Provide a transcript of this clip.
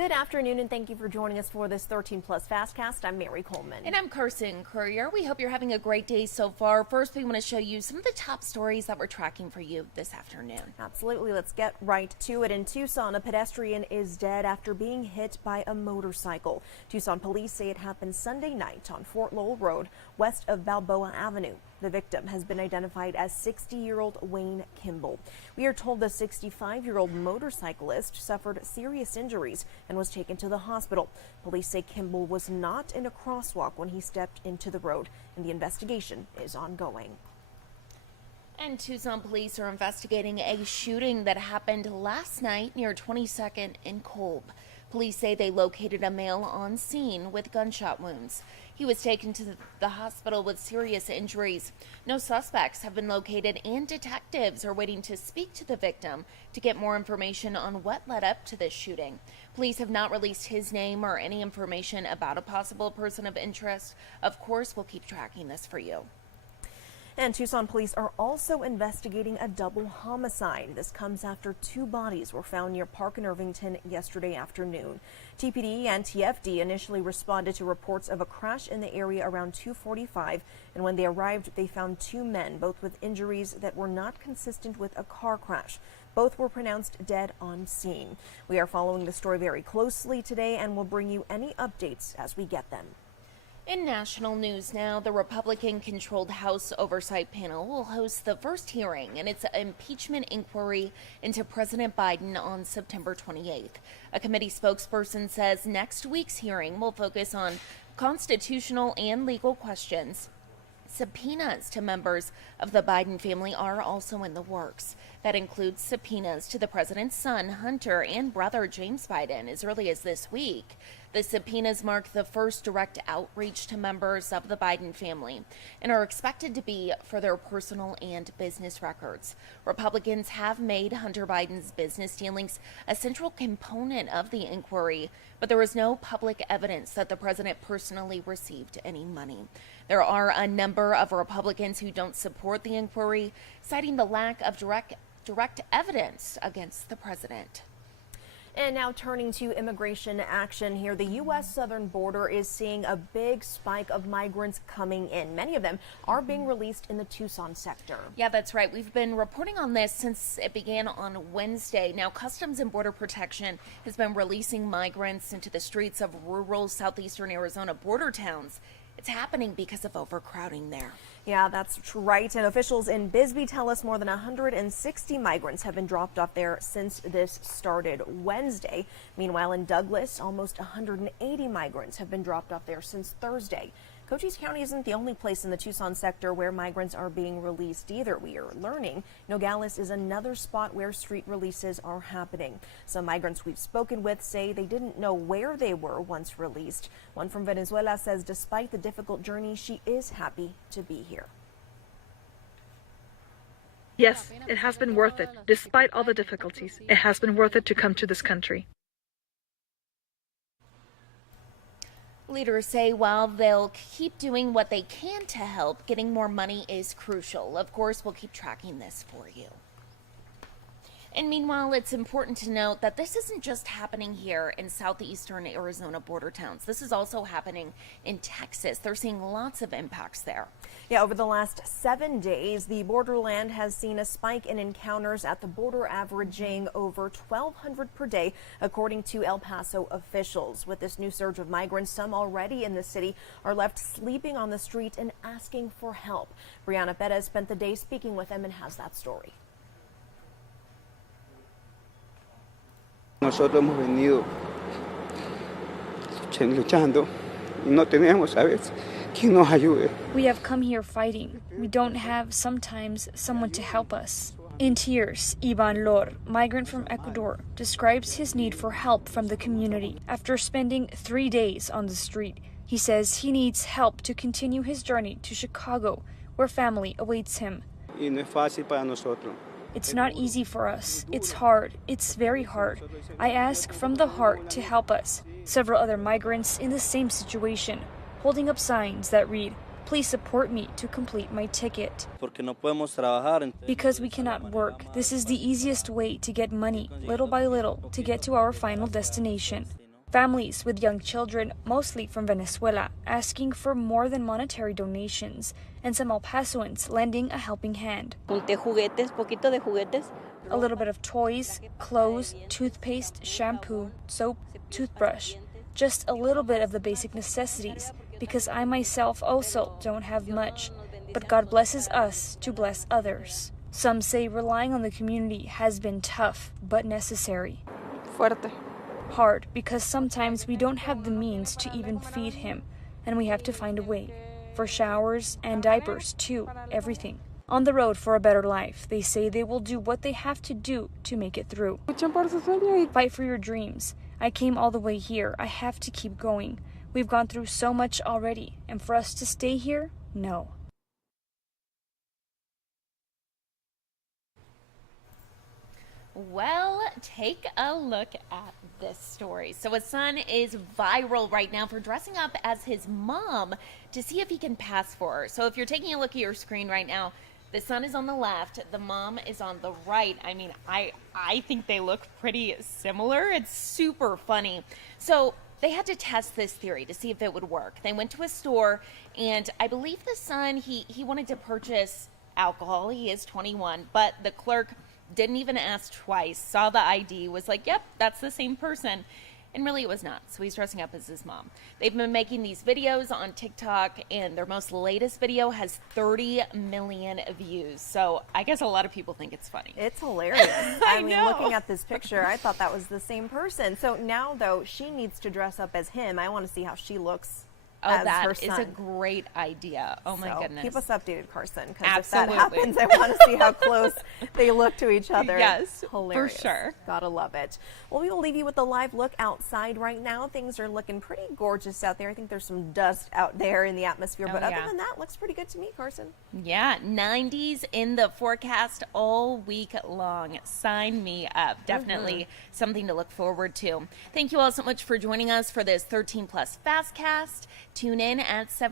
Good afternoon, and thank you for joining us for this 13 Plus FastCast. I'm Mary Coleman. And I'm Carson Courier. We hope you're having a great day so far. First, we want to show you some of the top stories that we're tracking for you this afternoon. Absolutely. Let's get right to it. In Tucson, a pedestrian is dead after being hit by a motorcycle. Tucson police say it happened Sunday night on Fort Lowell Road, west of Balboa Avenue. The victim has been identified as 60-year-old Wayne Kimball. We are told the 65-year-old motorcyclist suffered serious injuries and was taken to the hospital. Police say Kimball was not in a crosswalk when he stepped into the road, and the investigation is ongoing. And Tucson police are investigating a shooting that happened last night near 22nd and Kolb. Police say they located a male on scene with gunshot wounds. He was taken to the hospital with serious injuries. No suspects have been located, and detectives are waiting to speak to the victim to get more information on what led up to this shooting. Police have not released his name or any information about a possible person of interest. Of course, we'll keep tracking this for you. And Tucson police are also investigating a double homicide. This comes after two bodies were found near Park and Irvington yesterday afternoon. TPD and TFD initially responded to reports of a crash in the area around 2:45, and when they arrived, they found two men, both with injuries that were not consistent with a car crash. Both were pronounced dead on scene. We are following the story very closely today and will bring you any updates as we get them. In national news now, the Republican-controlled House Oversight Panel will host the first hearing in its impeachment inquiry into President Biden on September 28th. A committee spokesperson says next week's hearing will focus on constitutional and legal questions. Subpoenas to members of the Biden family are also in the works. That includes subpoenas to the president's son, Hunter, and brother, James Biden, as early as this week. The subpoenas mark the first direct outreach to members of the Biden family and are expected to be for their personal and business records. Republicans have made Hunter Biden's business dealings a central component of the inquiry, but there is no public evidence that the president personally received any money. There are a number of Republicans who don't support the inquiry, citing the lack of direct evidence against the president. And now turning to immigration action here, the U.S. southern border is seeing a big spike of migrants coming in. Many of them are being released in the Tucson sector. Yeah, that's right. We've been reporting on this since it began on Wednesday. Now, Customs and Border Protection has been releasing migrants into the streets of rural southeastern Arizona border towns. It's happening because of overcrowding there. Yeah, that's right. And officials in Bisbee tell us more than 160 migrants have been dropped off there since this started Wednesday. Meanwhile, in Douglas, almost 180 migrants have been dropped off there since Thursday. Cochise County isn't the only place in the Tucson sector where migrants are being released either. We are learning Nogales is another spot where street releases are happening. Some migrants we've spoken with say they didn't know where they were once released. One from Venezuela says despite the difficult journey, she is happy to be here. Yes, it has been worth it. Despite all the difficulties, it has been worth it to come to this country. Leaders say while they'll keep doing what they can to help, getting more money is crucial. Of course, we'll keep tracking this for you. And meanwhile, it's important to note that this isn't just happening here in southeastern Arizona border towns. This is also happening in Texas. They're seeing lots of impacts there. Yeah, over the last 7 days, the borderland has seen a spike in encounters at the border, averaging over 1,200 per day, according to El Paso officials. With this new surge of migrants, some already in the city are left sleeping on the street and asking for help. Brianna Perez spent the day speaking with them and has that story. Nosotros hemos venido luchando y no tenemos a veces quien nos ayude. We have come here fighting. We don't have sometimes someone to help us. In tears, Ivan Lor, migrant from Ecuador, describes his need for help from the community after spending 3 days on the street. He says he needs help to continue his journey to Chicago, where family awaits him. Y no es fácil para nosotros. It's not easy for us. It's hard. It's very hard. I ask from the heart to help us. Several other migrants in the same situation, holding up signs that read, "Please support me to complete my ticket." Because we cannot work. This is the easiest way to get money, little by little, to get to our final destination. Families with young children, mostly from Venezuela, asking for more than monetary donations, and some El Pasoans lending a helping hand. Junté juguetes, poquito de juguetes. A little bit of toys, clothes, toothpaste, shampoo, soap, toothbrush. Just a little bit of the basic necessities, because I myself also don't have much. But God blesses us to bless others. Some say relying on the community has been tough, but necessary. Fuerte. Hard, because sometimes we don't have the means to even feed him, and we have to find a way. For showers and diapers, too, everything. On the road for a better life, they say they will do what they have to do to make it through. Fight for your dreams. I came all the way here. I have to keep going. We've gone through so much already, and for us to stay here, no. Well, take a look at this story. So a son is viral right now for dressing up as his mom to see if he can pass for her. So if you're taking a look at your screen right now, the son is on the left, the mom is on the right. I mean, I think they look pretty similar. It's super funny. So they had to test this theory to see if it would work. They went to a store, and I believe the son, he wanted to purchase alcohol. He is 21, but the clerk didn't even ask twice, saw the ID, was like, yep, that's the same person. And really it was not. So he's dressing up as his mom. They've been making these videos on TikTok, and their most latest video has 30 million views. So I guess a lot of people think it's funny. It's hilarious. I mean, know. looking at this picture, I thought that was the same person. So now, though, she needs to dress up as him. I want to see how she looks as her son. That is a great idea. Oh my goodness. Keep us updated, Carson, because if Absolutely. that happens, I want to see how close they look to each other. Yes, Hilarious. for sure. Gotta love it. Well, we will leave you with a live look outside right now. Things are looking pretty gorgeous out there. I think there's some dust out there in the atmosphere, but other than that, looks pretty good to me, Carson. Yeah, 90s in the forecast all week long. Sign me up. Definitely something to look forward to. Thank you all so much for joining us for this 13 Plus FastCast. Tune in at 7.